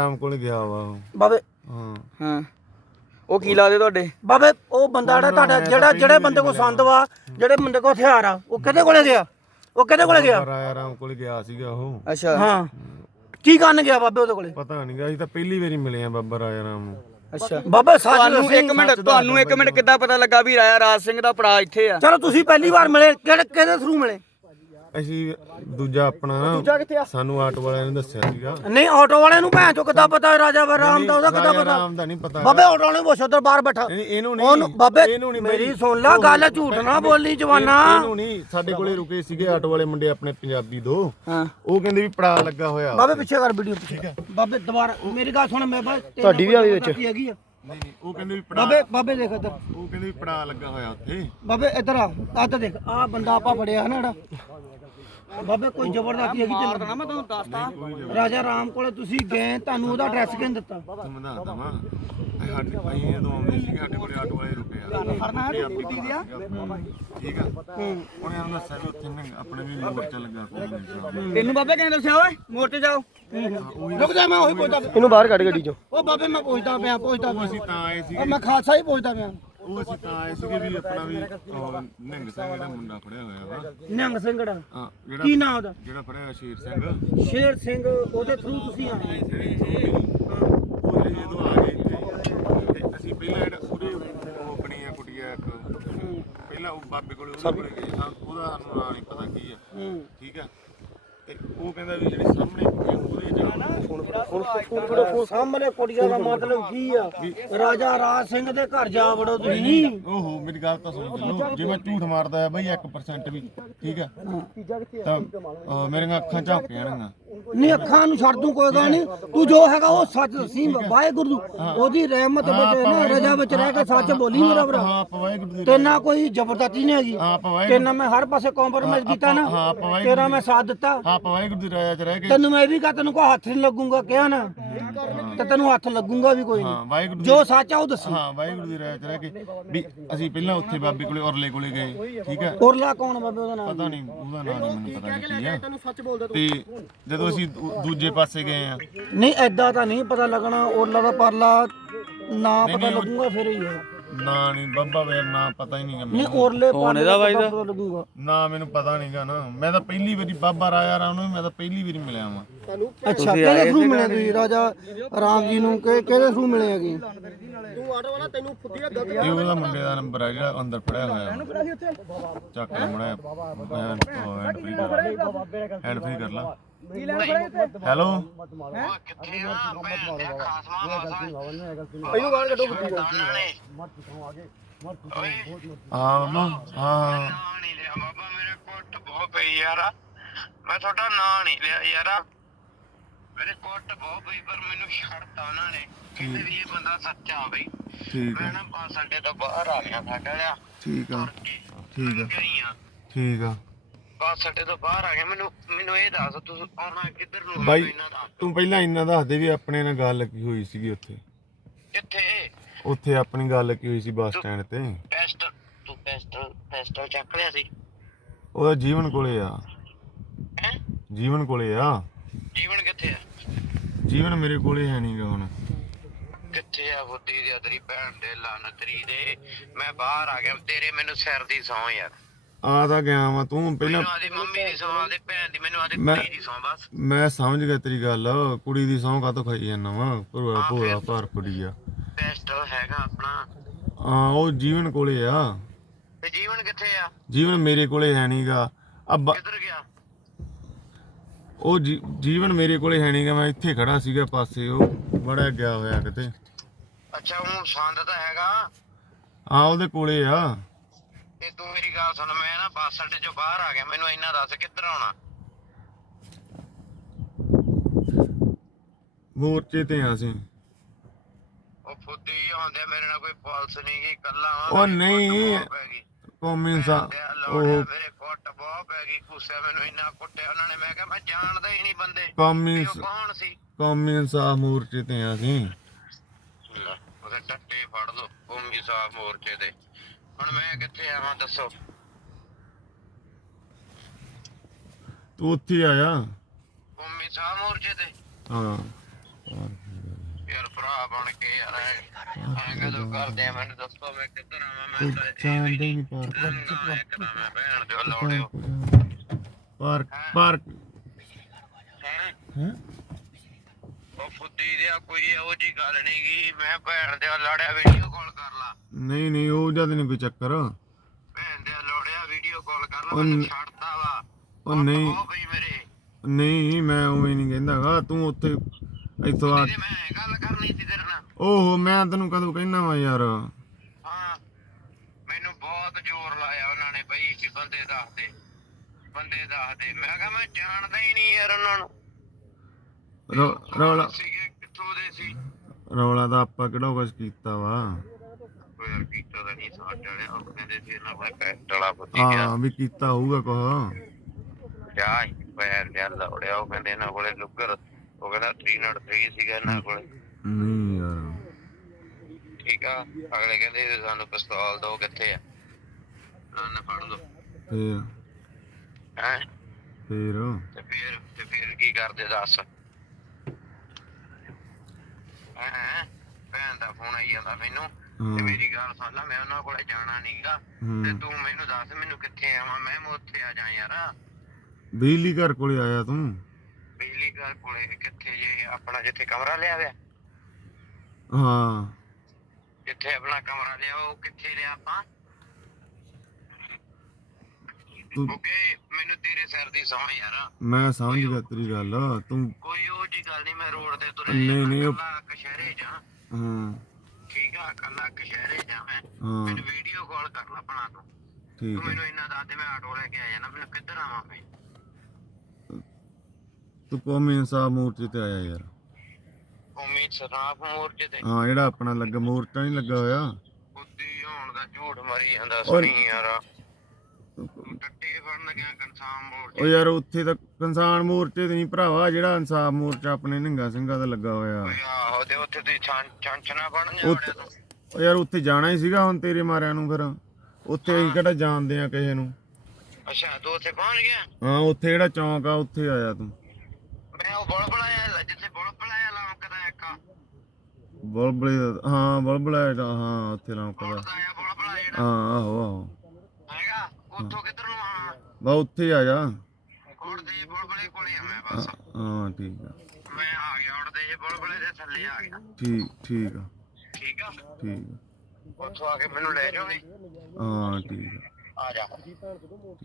ਰਾਮ ਕੋਲ ਗਿਆ ਵਾ ਉਹ। ਬਾਬੇ। ਹਾਂ। ਹਾਂ। ਉਹ ਕੀ ਲਾਦੇ ਤੁਹਾਡੇ? ਬਾਬੇ ਉਹ ਬੰਦਾ ਜਿਹੜਾ ਤੁਹਾਡਾ ਜਿਹੜਾ ਜਿਹੜੇ ਬੰਦੇ ਕੋਲ ਸੰਦ ਵਾ ਜਿਹੜੇ ਬੰਦੇ ਕੋਲ ਹਥਿਆਰ ਆ ਉਹ ਕਿਹਦੇ ਕੋਲੇ ਗਿਆ? ਉਹ ਕਿਹਦੇ ਕੋਲੇ ਗਿਆ? ਰਾਇਆ ਰਾਮ ਕੋਲ ਗਿਆ ਸੀਗਾ ਉਹ। ਅੱਛਾ। ਹਾਂ। ਕੀ ਕਰਨ ਗਿਆ ਬਾਬੇ ਉਹਦੇ ਕੋਲੇ? ਪਤਾ ਨਹੀਂ ਗਾ ਅਸੀਂ ਤਾਂ ਪਹਿਲੀ ਵਾਰੀ ਮਿਲੇ ਆ ਬਾਬਾ ਰਾਇਆ ਰਾਮ ਨੂੰ। ਅੱਛਾ। ਬਾਬੇ ਸੱਚ ਤੁਹਾਨੂੰ ਦੱਸੀ ਇੱਕ ਮਿੰਟ ਤੁਹਾਨੂੰ ਇੱਕ ਮਿੰਟ ਕਿੱਦਾਂ ਪਤਾ ਲੱਗਾ ਵੀ ਰਾਇਆ ਰਾਜ ਸਿੰਘ ਦਾ ਪੜਾ ਇੱਥੇ ਆ? ਚਲੋ ਤੁਸੀਂ ਪਹਿਲੀ ਵਾਰ ਮਿਲੇ ਕਿਹੜੇ ਕਿਹਦੇ ਥਰੂ ਮਿਲੇ? ਅਸੀਂ ਦੂਜਾ ਆਪਣਾ ਨਾ ਸਾਨੂੰ ਆਟੋ ਵਾਲਿਆਂ ਨੇ ਦੱਸਿਆ ਸੀਗਾ। ਨਹੀਂ ਆਟੋ ਵਾਲੇ ਨੂੰ ਭੈਣ ਚੋ ਕਿੱਦਾਂ ਪਤਾ ਰਾਜਾ ਰਾਮ ਦਾ ਉਹਦਾ ਕਿੱਦਾਂ ਪਤਾ? ਰਾਮ ਦਾ ਨਹੀਂ ਪਤਾ ਬਾਬੇ ਆਟੋ ਵਾਲੇ ਨੂੰ ਪੁੱਛ ਉਧਰ ਬਾਹਰ ਬੈਠਾ। ਨਹੀਂ, ਇਹਨੂੰ ਉਹਨੂੰ ਨਹੀਂ ਬਾਬੇ ਇਹਨੂੰ ਨਹੀਂ ਮੇਰੀ ਸੁਣ ਲੈ ਗੱਲ ਝੂਠ ਨਾ ਬੋਲੀ ਜਵਾਨਾ। ਇਹਨੂੰ ਨਹੀਂ ਸਾਡੇ ਕੋਲੇ ਰੁਕੇ ਸੀਗੇ ਆਟੋ ਵਾਲੇ ਮੁੰਡੇ ਆਪਣੇ ਪੰਜਾਬੀ ਦੋ। ਹਾਂ। ਉਹ ਕਹਿੰਦੇ ਵੀ ਪੜਾ ਲੱਗਾ ਹੋਇਆ। ਬਾਬੇ ਪਿੱਛੇ ਕਰ ਵੀਡੀਓ ਪਿੱਛੇ। ਬਾਬੇ ਦੁਬਾਰਾ ਮੇਰੀ ਗੱਲ ਸੁਣ ਮੈਂ ਬਾਬੇ ਤੁਹਾਡੀ ਵੀ ਆ ਵਿੱਚ। ਹੈਗੀ ਆ? ਨਹੀਂ ਨਹੀਂ ਉਹ ਕਹਿੰਦੇ ਵੀ ਪੜਾ ਬਾਬੇ ਬਾਬੇ ਦੇਖ ਇੱਧਰ। ਉਹ ਕਹਿੰਦੇ ਵੀ ਪੜਾ ਲੱਗਾ ਹੋਇਆ ਉੱਥੇ। ਬਾਬੇ ਇੱਧਰ ਆ ਆ ਤਾਂ ਦੇਖ ਆ ਬੰਦਾ ਆਪਾਂ ਫੜਿਆ ਹੈ ਨਾ ਜਿਹੜਾ। ਬਾਬੇ ਕੋਈ ਜ਼ਬਰਦਸਤੀ ਹੈਗੀ ਮਾਰ ਦੇਣਾ ਮੈਂ ਤੁਹਾਨੂੰ ਦੱਸਦਾ ਰਾਜਾ ਰਾਮ ਕੋਲੇ ਤੁਸੀਂ ਗਏ ਤੁਹਾਨੂੰ ਉਹਦਾ ਐਡਰੈਸ ਕਿਹਨੇ ਦਿੱਤਾ? ਤੁਹਾਨੂੰ ਮੈਂ ਦੱਸਦਾ ਵਾਂ ਅਸੀਂ ਸਾਡੇ ਅਸੀਂ ਜਦੋਂ ਆਉਂਦੇ ਸੀਗੇ ਸਾਡੇ ਕੋਲੇ ਆਟੋ ਵਾਲੇ ਰੁਕੇ ਆ। ਫੜਨਾ ਹੈ ਪੀਟੀ ਦਿਆ ਠੀਕ ਆ? ਉਹਨੇ ਸਾਨੂੰ ਦੱਸਿਆ ਵੀ ਉੱਥੇ ਨਾ ਆਪਣੇ ਵੀ ਮੋਰਚਾ ਲੱਗਾ ਕੋਈ ਨਹੀਂ ਤੈਨੂੰ ਬਾਬੇ ਕਹਿੰਦੇ ਦੱਸਿਆ ਓਏ? ਮੋਰਚੇ ਜਾਓ। ਰੁਕ ਜਾ ਮੈਂ ਉਹੀ ਪੁੱਛਦਾ। ਇਹਨੂੰ ਬਾਹਰ ਕੱਢ ਗੱਡੀ ਚੋਂ। ਉਹ ਬਾਬੇ ਮੈਂ ਪੁੱਛਦਾ ਪਿਆ ਪੁੱਛਦਾ ਪਿਆ। ਅਸੀਂ ਤਾਂ ਆਏ ਸੀਗੇ। ਉਹ ਮੈਂ ਖਾਲਸਾ ਹੀ ਪੁੱਛਦਾ ਪਿਆ। ਉਹ ਅਸੀਂ ਤਾਂ ਆਏ ਸੀਗੇ ਵੀ ਆਪਣਾ ਵੀ ਉਹ ਨਿੰਗ ਸਿੰਘ ਜਿਹੜਾ ਮੁੰਡਾ ਫੜਿਆ ਹੋਇਆ ਵਾ। ਨਿਹੰਗ ਸਿੰਘੜਾ ਹਾਂ ਜਿਹੜਾ ਕੀ ਨਾਮ ਉਹਦਾ? ਜਿਹੜਾ ਫੜਿਆ ਹੋਇਆ ਸ਼ੇਰ ਸਿੰਘ। ਸ਼ੇਰ ਸਿੰਘ ਉਹਦੇ ਥਰੂ ਤੁਸੀਂ ਆਏ ਉਹ ਜਿਹੜੇ ਜਦੋਂ ਆ ਗਏ ਇੱਥੇ ਤੇ ਅਸੀਂ ਪਹਿਲਾਂ ਜਿਹੜਾ ਉਹਦੇ ਉਹ ਬਣੀ ਆ ਕੁਟੀਆ ਇੱਕ ਪਹਿਲਾਂ ਉਹ ਬਾਬੇ ਕੋਲੇ ਉਹਦੇ ਕੋਲੇ ਗਏ। ਹਾਂ ਉਹਦਾ ਸਾਨੂੰ ਨਾਂ ਨਹੀਂ ਪਤਾ ਕੀ ਆ। ਹੂੰ। ਠੀਕ ਆ? ਤੇ ਉਹ ਕਹਿੰਦਾ ਵੀ ਜਿਹੜੀ ਸਾਹਮਣੇ ਕੁੜੀ ਆ, ਉਹਦੇ ਜਾ ਸਾਹਮਣੇ ਕੁੜੀਆਂ ਦਾ ਮਤਲਬ ਕੀ ਆ? ਰਾਜਾ ਰਾਜ ਸਿੰਘ ਦੇ ਘਰ ਜਾ ਵੜੋ ਤੁਸੀਂ। ਓਹੋ ਮੇਰੀ ਗੱਲ ਤਾਂ ਸੁਣ ਲਓ। ਜੇ ਮੈਂ ਝੂਠ ਮਾਰਦਾ ਬਈ 1% ਵੀ ਠੀਕ ਆ? ਤਾਂ ਮੇਰੀਆਂ ਅੱਖਾਂ ਝਾਂਕੀਆਂ ਨੇਗੀਆਂ ਨਹੀਂ ਅੱਖਾਂ ਨੂੰ ਛੱਡ ਦੂੰ ਕੋਈ ਗੱਲ ਨਹੀਂ। ਤੂੰ ਜੋ ਹੈਗਾ ਉਹ ਸੱਚ ਦੱਸੀ ਵਾਹਿਗੁਰੂ ਉਹਦੀ ਰਹਿਮਤ ਵਿੱਚ ਨਾ ਰਜਾ ਵਿੱਚ ਰਹਿ ਕੇ ਸੱਚ ਬੋਲੀ ਮੇਰਾ ਭਰਾ। ਹਾਂ ਤੇ ਨਾ ਕੋਈ ਜ਼ਬਰਦਸਤੀ ਨਹੀਂ ਹੈਗੀ। ਹਾਂ ਤੇ ਨਾ ਮੈਂ ਹਰ ਪਾਸੇ ਕੰਪਰਮਾਈਜ਼ ਕੀਤਾ ਨਾ ਹਾਂ ਤੇਰਾ ਮੈਂ ਸਾਥ ਦਿੱਤਾ। ਹਾਂ ਆਪਾਂ ਵਾਹਿਗੁਰੂ ਦੀ ਰਾਇਆ 'ਚ ਰਹਿ ਕੇ ਤੈਨੂੰ ਮੈਂ ਵੀ ਕਹਾ ਤੈਨੂੰ ਕੋਈ ਹੱਥ ਨਹੀਂ ਲੱਗੂਗਾ ਕਿਹਾ ਨਾ। ਤੇ ਤੈਨੂੰ ਹੱਥ ਲੱਗੂਗਾ ਵੀ ਕੋਈ ਹਾਂ ਨਹੀਂ ਜੋ ਸੱਚ ਆ ਉਹ ਦੱਸੀ। ਹਾਂ ਵਾਹਿਗੁਰੂ ਦੀ ਰਾਇਆ 'ਚ ਰਹਿ ਕੇ ਵੀ ਅਸੀਂ ਪਹਿਲਾਂ ਉੱਥੇ ਬਾਬੇ ਕੋਲੇ ਔਰਲੇ ਕੋਲੇ ਗਏ ਠੀਕ ਹੈ? ਉਰਲਾ ਕੌਣ ਬਾਬੇ ਉਹਦਾ ਨਾਮ? ਪਤਾ ਨਹੀਂ ਉਹਦਾ ਨਾਮ ਨਹੀਂ ਮੈਨੂੰ ਪਤਾ ਨਹੀਂ ਕੀ ਤੈਨੂੰ ਸੱਚ ਬੋਲਦਾ ਤੇ ਜਦੋਂ ਅਸੀਂ ਦੂ- ਦੂਜੇ ਪਾਸੇ ਗਏ ਆ। ਨਹੀਂ ਐਦਾਂ ਤਾਂ ਨਹੀਂ ਪਤਾ ਲੱਗਣਾ ਉਰਲਾ ਦਾ ਪਰਲਾ ਨਾ ਪਤਾ ਲੱਗੂਗਾ ਫਿਰ ਹੀ ਹੈ। ਨਾ ਨਹੀਂ ਬੱਬਾ ਵੇਰ ਨਾ ਪਤਾ ਹੀ ਨਹੀਂ ਗਾ ਨਹੀਂ ਮੈਨੂੰ ਪਰਲੇ ਦਾ ਪਤਾ ਲੱਗੂਗਾ। ਨਾ ਮੈਨੂੰ ਪਤਾ ਨਹੀਂਗਾ ਨਾ। ਮੈਂ ਤਾਂ ਪਹਿਲੀ ਵਾਰੀ ਬਾਬਾ ਰਾਇਆ ਰਾਮ ਨੂੰ ਮੈਂ ਤਾਂ ਪਹਿਲੀ ਵਾਰੀ ਮਿਲਿਆ ਵਾਂ। ਅੱਛਾ ਕਿਹਦੇ ਥਰੂ ਮਿਲੇ ਤੁਸੀਂ? ਰਾਜਾ ਰਾਮ ਜੀ ਨੂੰ ਕਿ ਕਿਹਦੇ ਥਰੂ ਮਿਲੇ ਹੈਗੇ? ਇਹ ਉਹਦਾ ਮੁੰਡੇ ਦਾ ਨੰਬਰ ਆ ਜਿਹੜਾ ਅੰਦਰ ਪੜਿਆ ਹੋਇਆ। ਚੱਕ ਲੈ ਮੜਾ ਹੈਂਡ ਫ੍ਰੀ ਕਰ ਹੈਂਡ ਫ੍ਰੀ ਕਰ ਲਾ। ਹੈਲੋ? ਇਹਨੂੰ ਬਾਹਰ ਕੱਢੋ ਹਾਂ ਮਾਮਾ। ਹਾਂ ਨਹੀਂ ਲਿਆ ਬਾਬਾ ਮੇਰੇ ਕੁੱਟ ਬਹੁਤ ਪਈ ਯਾਰ। ਮੈਂ ਤੁਹਾਡਾ ਨਾਂ ਨਹੀਂ ਲਿਆ ਯਾਰ। ਮੇਰੇ ਕੁੱਟ ਬਹੁਤ ਪਈ ਪਰ ਮੈਨੂੰ ਛੱਡਤਾ ਉਹਨਾਂ ਨੇ ਕਹਿੰਦੇ ਵੀ ਇਹ ਬੰਦਾ ਸੱਚਾ ਬਈ। ਠੀਕ ਮੈਂ ਆ ਨਾ ਬੱਸ ਅੱਡੇ ਤੋਂ ਬਾਹਰ ਆ ਗਿਆ ਸਾਡਾ ਲਿਆ ਠੀਕ ਆ। ਠੀਕ ਆ। ਆ ਠੀਕ ਆ। ਬੱਸ ਅੱਡੇ ਤੋਂ ਬਾਹਰ ਆ ਗਿਆ। ਮੈਨੂੰ ਮੈਨੂੰ ਇਹ ਦੱਸ ਤੂੰ ਆਉਣਾ ਕਿੱਧਰ ਨੂੰ ਆ? ਬਾਈ ਮੈਨੂੰ ਇਹਨਾਂ ਦਾ ਤੂੰ ਪਹਿਲਾਂ ਇੰਨਾ ਦੱਸ ਦੇ ਵੀ ਆਪਣੇ ਨਾਲ ਗੱਲ ਕੀ ਹੋਈ ਸੀਗੀ ਉੱਥੇ। ਕਿੱਥੇ? ਉੱਥੇ ਆਪਣੀ ਗੱਲ ਕੀ ਹੋਈ ਸੀ ਬੱਸ ਸਟੈਂਡ ਤੇ? ਪੈਸਟਲ ਤੂੰ ਪੈਸਟਲ ਪੈਸਟਲ ਚੱਕ ਲਿਆ ਸੀ? ਉਹਦਾ ਜੀਵਨ ਕੋਲੇ ਆ। ਹੈ? ਜੀਵਨ ਕੋਲੇ ਆ ਆ। ਜੀਵਨ ਮੇਰੇ ਕੋਲੇ ਹੈ ਨਹੀਂਗਾ ਹੁਣ। ਕਿੱਥੇ ਆ ਬੁੱਧੀ ਦੀ ਅਦਰੀ ਭੈਣ ਦੇ ਲੰਨ ਤੇਰੀ ਦੇ? ਮੈਂ ਬਾਹਰ ਆ ਗਿਆ ਤੇਰੇ ਮੈਨੂੰ ਸਿਰ ਦੀ ਸੌ ਯਾਰ। ਆ ਤਾਂ ਗਿਆ ਵਾ ਤੂੰ ਪਹਿਲਾਂ ਮੈਨੂੰ ਆਦੀ ਮੰਮੀ ਦੀ ਸੌ ਆਦੀ ਭੈਣ ਦੀ ਮੈਨੂੰ ਆਦੀ ਮੈਂ- ਕੁੜੀ ਦੀ ਸੌ ਬਸ। ਮੈਂ ਸਮਝ ਗਿਆ ਤੇਰੀ ਗੱਲ ਕੁੜੀ ਦੀ ਸਹੁੰ ਕਾਤੋਂ ਖਾਈ ਜਾਂਦਾ ਵਾ ਭੂਆ ਭੂਆ ਭਾਰ ਕੁੜੀ ਆ ਪੈਸਟਲ ਹੈਗਾ ਆਪਣਾ। ਹਾਂ ਉਹ ਜੀਵਨ ਕੋਲੇ ਆ। ਤੇ ਜੀਵਨ ਕਿੱਥੇ ਆ? ਜੀਵਨ ਮੇਰੇ ਕੋਲੇ ਹੈ ਨਹੀਂਗਾ ਅੱਬਾ ਕਿੱਧਰ ਗਿਆ? ਉਹ ਜੀਵਨ ਮੇਰੇ ਕੋਲੇ ਹੈ ਨਹੀਂਗਾ ਮੈਂ ਇੱਥੇ ਖੜਾ ਸੀਗਾ ਪਾਸੇ ਉਹ ਬੜਾ ਗਿਆ ਹੋਇਆ ਕਿਤੇ। ਅੱਛਾ ਉਹ ਸੰਦ ਤਾਂ ਹੈਗਾ। ਹਾਂ ਉਹਦੇ ਕੋਲੇ ਆ। ਤੇ ਤੂੰ ਮੇਰੀ ਗੱਲ ਸੁਣ ਮੈਂ ਨਾ ਬੱਸ ਅੱਡੇ ਚੋਂ ਬਾਹਰ ਆ ਗਿਆ ਮੈਨੂੰ ਇੰਨਾ ਦੱਸ ਕਿੱਧਰ ਆਉਣਾ? ਮੋਰਚੇ ਤੇ ਆ ਅਸੀਂ। ਉਹ ਫੁੱਦੀ ਆਉਂਦੇ ਮੇਰੇ ਨਾਲ ਕੋਈ ਪੁਲਿਸ ਨਹੀਂ ਗਈ ਕੱਲਾ ਉਹ ਨਹੀਂ। ਕੌਮੀ ਉਹ ਮੇਰੇ ਕੁੱਟ ਬਹੁਤ ਪੈ ਗਈ ਗੁੱਸੇ ਮੈਨੂੰ ਇੰਨਾ ਕੁੱਟਿਆ ਉਹਨਾਂ ਨੇ। ਮੈਂ ਕਿਹਾ ਮੈਂ ਜਾਣਦਾ ਹੀ ਨਹੀਂ ਬੰਦੇ। ਕੌਮੀ ਵੀ ਉਹ ਕੌਣ ਸੀ? ਕੌਮੀ ਇਨਸਾਫ ਮੋਰਚੇ ਤੇ ਆ ਅਸੀਂ। ਲੈ, ਉਹਦੇ ਟੱਟੇ ਫੜ ਲੋ ਕੌਮੀ ਸਾਫ਼ ਮੋਰਚੇ ਤੇ ਹੁਣ ਮੈਂ ਕਿੱਥੇ ਆਵਾਂ ਦੱਸੋ? ਤੂੰ ਉੱਥੇ ਆਇਆ? ਕੌਮੀ ਸਾਫ਼ ਮੋਰਚੇ ਤੇ? ਹਾਂ। ਯਾਰ ਭਰਾ ਬਣ ਕੇ ਯਾਰ। ਐ ਕਦੋਂ ਕਰਦੇ ਆ ਮੈਨੂੰ ਦੱਸੋ ਮੈਂ ਕਿੱਧਰ ਆਵਾਂ ਮੈਂ ਤਾਂ ਜਾਣਦੇ ਹੀ ਨਹੀਂ ਨੰਗਾ ਇੱਕ ਤਾਂ ਮੈਂ ਭੈਣ ਦੇ ਲੋੜਿਓ ਪਾਰਕ। ਪਾਰਕ ਹੈਂ? ਹੈ? ਉਹ ਫੁੱਦੀ ਦਿਆ ਕੋਈ ਇਹੋ ਜੀ ਗੱਲ ਨਹੀਂ ਗੀ ਮੈਂ ਭੈਣ ਦੇ ਲੜਿਆ ਵੀਡੀਓ ਕਾਲ ਕਰ ਲਾ। ਨਹੀਂ ਨਹੀਂ ਉਹ ਜਦ ਨਹੀਂ ਕੋਈ ਚੱਕਰ। ਭੈਣ ਦੇ ਲੋੜਿਆ ਵੀਡੀਓ ਕਾਲ ਕਰ ਲਾ ਨ- ਛੱਡਤਾ ਵਾ। ਉਹ ਨਹੀਂ। ਉਹ ਬਈ ਮੇਰੇ। ਨਹੀਂ ਮੈਂ ਉਵੇਂ ਨਹੀਂ ਕਹਿੰਦਾਗਾ ਤੂੰ ਉੱਥੇ ਇੱਥੋਂ ਆ ਮੈਂ ਗੱਲ ਕਰਨੀ ਸੀ ਤੇਰੇ ਨਾਲ। ਓਹੋ ਮੈਂ ਤੈਨੂੰ ਕਦੋਂ ਕਹਿਣਾ ਵਾ ਯਾਰ। ਹਾਂ ਮੈਨੂੰ ਬਹੁਤ ਜ਼ੋਰ ਲਾਇਆ ਉਹਨਾਂ ਨੇ ਬਈ ਕਿ ਬੰਦੇ ਦੱਸਦੇ ਬੰਦੇ ਦੱਸਦੇ ਮੈਂ ਕਿਹਾ ਮੈਂ ਜਾਣਦਾ ਹੀ ਨਹੀਂ ਯਾਰ ਉਹਨਾਂ ਨੂੰ। ਰੌ- ਰੌਲਾ ਸੀਗੇ ਕਿੱਥੋਂ ਦੇ ਸੀ? ਰੌਲਾ ਦਾ ਆਪਾਂ ਕਿਹੜਾ ਕੁਝ ਕੀਤਾ ਵਾ। ਕੋਈ ਯਾਰ ਕੀਤਾ ਤਾਂ ਨਹੀਂ ਸਾਡੇ ਵਾਲੇ ਉਹ ਕਹਿੰਦੇ ਸੀ ਇਹਨਾਂ ਕੋਲ ਪੈਟ ਵਾਲਾ ਬੁੱਧੀ ਗਿਆ। ਹਾਂ ਵੀ ਕੀਤਾ ਹੋਊਗਾ ਕੁਛ। ਜਾ ਪੈਰ ਦੇ ਲੋੜਿਆ ਉਹ ਕਹਿੰਦੇ ਇਹਨਾਂ ਕੋਲੇ ਲੁੱਗਰ ਉਹ ਕਹਿੰਦਾ 303 ਸੀਗਾ ਇਹਨਾਂ ਕੋਲੇ। ਨਹੀਂ ਯਾਰ। ਠੀਕ ਆ ਅਗਲੇ ਕਹਿੰਦੇ ਸਾਨੂੰ ਪਿਸਤੌਲ ਦੋ ਕਿੱਥੇ ਆ? ਨੰਨ ਫੜ ਦੋ ਫੇਰ? ਹੈ? ਫੇਰ? ਤੇ ਫਿਰ ਤੇ ਫਿਰ ਕੀ ਕਰਦੇ ਦੱਸ? ਹੈਂ ਭੈਣ ਦਾ ਫੋਨ ਆਈ ਜਾਂਦਾ ਮੈਨੂੰ ਤੇ ਹਾਂ। ਮੇਰੀ ਗੱਲ ਸੁਣ ਲੈ ਮੈਂ ਉਹਨਾਂ ਕੋਲੇ ਜਾਣਾ ਨਹੀਂਗਾ। ਤੇ ਹੂੰ। ਤੂੰ ਮੈਨੂੰ ਦੱਸ ਮੈਨੂੰ ਕਿੱਥੇ ਆਵਾਂ? ਮੈਂ ਮੈਂ ਉੱਥੇ ਆ ਜਾ ਯਾਰ। ਬਿਜਲੀ ਘਰ ਕੋਲੇ ਆਇਆ ਤੂੰ? ਬਿਜਲੀ ਘਰ ਕੋਲੇ ਕਿੱਥੇ ਜੇ ਆਪਣਾ ਜਿੱਥੇ ਕਮਰਾ ਲਿਆ ਹੋਇਆ। ਹਾਂ। ਜਿੱਥੇ ਆਪਣਾ ਕਮਰਾ ਲਿਆ ਉਹ ਕਿੱਥੇ ਲਿਆ ਆਪਾਂ? ਓਕੇ ਮੈਨੂੰ ਤੇਰੇ ਸਿਰ ਦੀ ਸੌਂ ਯਾਰ। ਮੈਂ ਸਮਝ ਗਿਆ ਤੇਰੀ ਗੱਲ। ਤੂੰ ਕੋਈ ਉਹ ਜੀ ਗੱਲ ਨਹੀਂ ਮੈਂ ਰੋਡ ਤੇ ਤੁਰਿਆ ਨਹੀਂ, ਨਹੀਂ, ਉਹ- ਕਸ਼ਹਿਰੇ ਜਾ ਹਾਂ। ਠੀਕ ਆ ਕੱਲਾ ਕਸ਼ਹਿਰੇ ਜਾ ਮੈਂ। ਹਾਂ। ਮੈਨੂੰ ਵੀਡੀਓ ਕਾਲ ਕਰ ਲਾ ਭਣਾ ਤੂੰ ਠੀਕ ਤੂੰ ਹੈ ਮੈਨੂੰ ਇੰਨਾ ਦੱਸ ਦੇ ਮੈਂ ਆਟੋ ਲੈ ਕੇ ਆ ਜਾਣਾ ਮੈਨੂੰ ਕਿੱਧਰ ਆਵਾਂ ਮੈਂ? ਤੂੰ ਕੌਮੀ ਇਨਸਾਫ ਮੋਰਚੇ ਤੇ ਆਇਆ ਯਾਰ। ਉਮੀਦ ਸਰਾਫ ਮੋਰਚੇ ਤੇ। ਹਾਂ ਜਿਹੜਾ ਆਪਣਾ ਲੱਗਾ ਮੋਰਚਾ ਨਹੀਂ ਲੱਗਾ ਹੋਇਆ। ਕੁੱਤੀ ਹੋਣ ਦਾ ਝੂਠ ਮਰੀ ਜਾਂਦਾ ਸਣੀ ਯਾਰ। ਤੂੰ ਟੱਟੇ ਫੜਨ ਗਿਆ ਕਨਸਾਮ ਮੋਰਚੇ ਉਹ ਯਾਰ ਉੱਥੇ ਤਾਂ ਕਿਸਾਨ ਮੋਰਚੇ ਤੇ ਨਹੀਂ ਭਰਾਵਾ ਜਿਹੜਾ ਇਨਸਾਫ ਮੋਰਚਾ ਆਪਣੇ ਨਿੰਗਾ ਸਿੰਘਾਂ ਦਾ ਲੱਗਾ ਹੋਇਆ। ਆਹੋ ਤੇ ਉੱਥੇ ਦੀ ਛਾਂਛਣਾ ਬਣ ਉੱਥੇ- ਜਾਵੜਿਆ ਤੂੰ। ਉਹ ਯਾਰ ਉੱਥੇ ਜਾਣਾ ਹੀ ਸੀਗਾ ਹੁਣ ਤੇਰੇ ਮਾਰਿਆਂ ਨੂੰ ਫਿਰ। ਉੱਥੇ ਅਸੀਂ ਕਿਹੜਾ ਜਾਣਦੇ ਆ ਕਿਸੇ ਨੂੰ? ਅੱਛਾ ਤੂੰ ਉੱਥੇ ਪਹੁੰਚ ਗਿਆ? ਹਾਂ ਉੱਥੇ ਜਿਹੜਾ ਚੌਂਕ ਆ ਉੱਥੇ ਆਇਆ ਤੂੰ। ਉਹ ਬੁਲਬੁਲ ਆਇਆ ਜਿੱਥੇ ਬੁਲਬੁਲ ਆਇਆ ਲਮਕਦਾ ਇੱਕ। ਬੁਲਬੁਲੇ ਦਾ ਹਾਂ ਬੁਲਬੁਲਾ ਦਾ ਹਾਂ ਉੱਥੇ ਲੰਕਦਾ ਬੁਲਬੁਲ ਆਇਆ ਬੁਲਬੁਲ ਆਇਆ ਜਿਹੜਾ। ਹਾਂ ਆਹੋ ਆਹੋ। ਹੈਗਾ? ਉੱਥੋਂ ਕਿੱਧਰ ਨੂੰ ਆਵਾਂ ਬਾ ਉੱਥੇ ਆ ਜਾ। ਉੜਦੇ ਬੁਲਬੁਲੇ ਕੋਲੇ ਆ ਮੈਂ ਬਸ। ਹਾਂ ਠੀਕ ਆ। ਮੈਂ ਆ ਗਿਆ ਉੜਦੇ ਬੁਲਬੁਲੇ ਦੇ ਥੱਲੇ ਆ ਗਿਆ। ਠੀਕ ਠੀਕ ਆ। ਠੀਕ ਆ? ਠੀਕ ਆ। ਉੱਥੋਂ ਆ ਕੇ ਮੈਨੂੰ ਲੈ ਜਾਓਗੇ? ਹਾਂ ਠੀਕ ਆ। ਆ ਜਾ।